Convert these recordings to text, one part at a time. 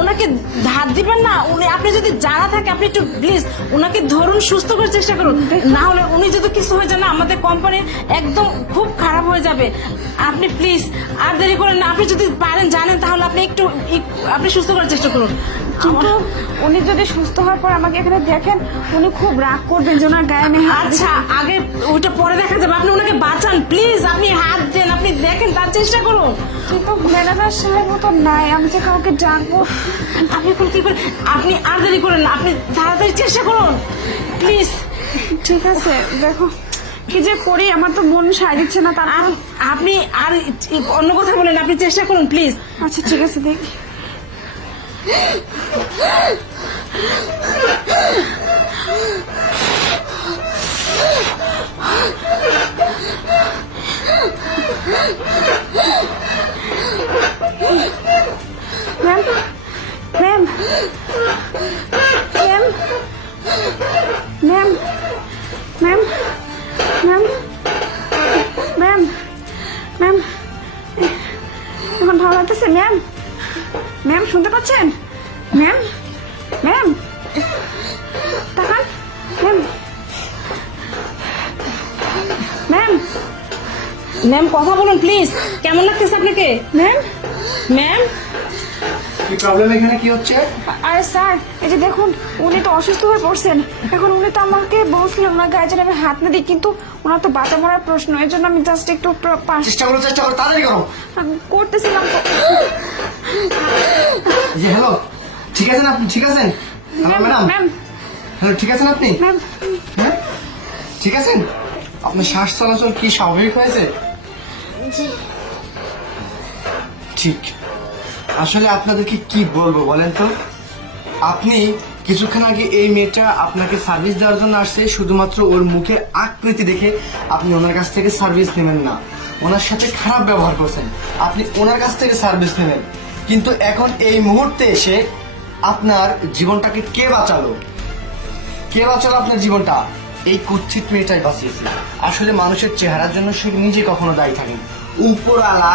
ওনাকে ধার দিবেন না। উনি আপনি যদি জানা থাকে আপনি একটু প্লিজ ওনাকে ধরুন, সুস্থ করার চেষ্টা করুন। না হলে উনি যদি কিছু হয়ে যায় না আমাদের কোম্পানি একদম খুব খারাপ হয়ে যাবে। আপনি প্লিজ আর দেরি করেন না। আপনি যদি পারেন জানেন তাহলে আপনি একটু আপনি সুস্থ করার চেষ্টা করুন। কিন্তু উনি যদি সুস্থ হওয়ার পর আমাকে এখানে দেখেন, উনি খুব রাগ করবেন যে ওনার গায়ে আমি হাত আচ্ছা আগে ওইটা পরে দেখা যাবে। আপনি ওনাকে বাঁচান প্লিজ, আপনি হাত দেন, আপনি দেখেন তার চেষ্টা করুন। কিন্তু ম্যানেজার সাহেব মতো নাই, আমি যে কাউকে ডাকবো। আপনি এখন কি করেন? আপনি আর দেরি করেন না, আপনি তাড়াতাড়ি চেষ্টা করুন প্লিজ। ঠিক আছে, দেখো কি যে করি, আমার তো মন সায় দিচ্ছে না। তার আপনি আর অন্য কথা বলেন, আপনি চেষ্টা করুন প্লিজ। আচ্ছা ঠিক আছে, দেখি। Ma'am ma'am ma'am ma'am ma'am ma'am ma'am ma'am এখন ভালো লাগতেছে ম্যাম? ম্যাম শুনতে পাচ্ছেন? ম্যাম ম্যাম তাকান ম্যাম ম্যাম ম্যাম কথা বলুন প্লিজ। কেমন লাগতেছে আপনাকে? ম্যাম ম্যাম কি প্রবলেম, এখানে কি হচ্ছে? আরে স্যার, এই যে দেখুন উনি তো অসুস্থ হয়ে পড়ছেন। এখন উনি তো আমাকে বলছিলেন ওনার গায়ে যেন আমি হাত না দিই, কিন্তু ওনার তো বাঁচা মরার প্রশ্ন, এর জন্য আমি জাস্ট একটু চেষ্টা করো তাড়াতাড়ি করো। করতেছিলাম তো। জি হ্যালো, ঠিক আছেন আপনি? ঠিক আছেন ম্যাডাম? ম্যাম হ্যালো, ঠিক আছেন আপনি? ম্যাম হ্যাঁ ঠিক আছেন? আপনার শ্বাস চলাচল কি স্বাভাবিক হয়েছে? ঠিক। আসলে আপনাদেরকে কি বলবো বলেন তো, আপনি কিছুক্ষণ আগে এই মেয়েটা আপনাকে সার্ভিস দেওয়ার জন্য আসছে, শুধুমাত্র ওর মুখে আকৃতি দেখে আপনি ওনার কাছ থেকে সার্ভিস নেবেন না, ওনার সাথে খারাপ ব্যবহার করছেন, আপনি ওনার কাছ থেকে সার্ভিস নেবেন। কিন্তু এখন এই মুহূর্তে এসে আপনার জীবনটাকে কে বাঁচালো? কে বাঁচালো আপনার জীবনটা? এই কুৎসিত মেয়েটাই বাঁচিয়েছে। আসলে মানুষের চেহারার জন্য সে নিজে কখনো দায়ী থাকেন। উপরওয়ালা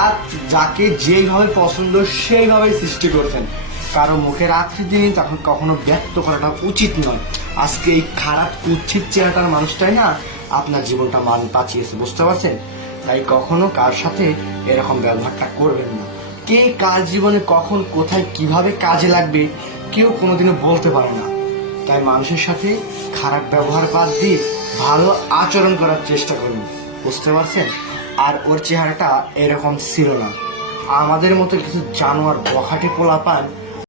যাকে যেইভাবে পছন্দ সেইভাবে সৃষ্টি করছেন। কারো মুখের আকৃতি নিয়ে তখন কখনো ব্যক্ত করাটা উচিত নয়। আজকে এই খারাপ কুৎসিত চেহারাটার মানুষটাই না আপনার জীবনটা বাঁচিয়েছে, বুঝতে পারছেন? তাই কখনো কার সাথে এরকম ব্যবহারটা করবেন না। কে কার জীবনে কখন কোথায় কিভাবে কাজে লাগবে কেউ কোনোদিনও বলতে পারে না। তাই মানুষের সাথে খারাপ ব্যবহার বাদ দিয়ে ভালো আচরণ করার চেষ্টা করুন, বুঝতে পারছেন? আর ওর চেহারাটা এরকম ছিল না। আমাদের মতো কিছু জানোয়ার বখাটে পোলাপান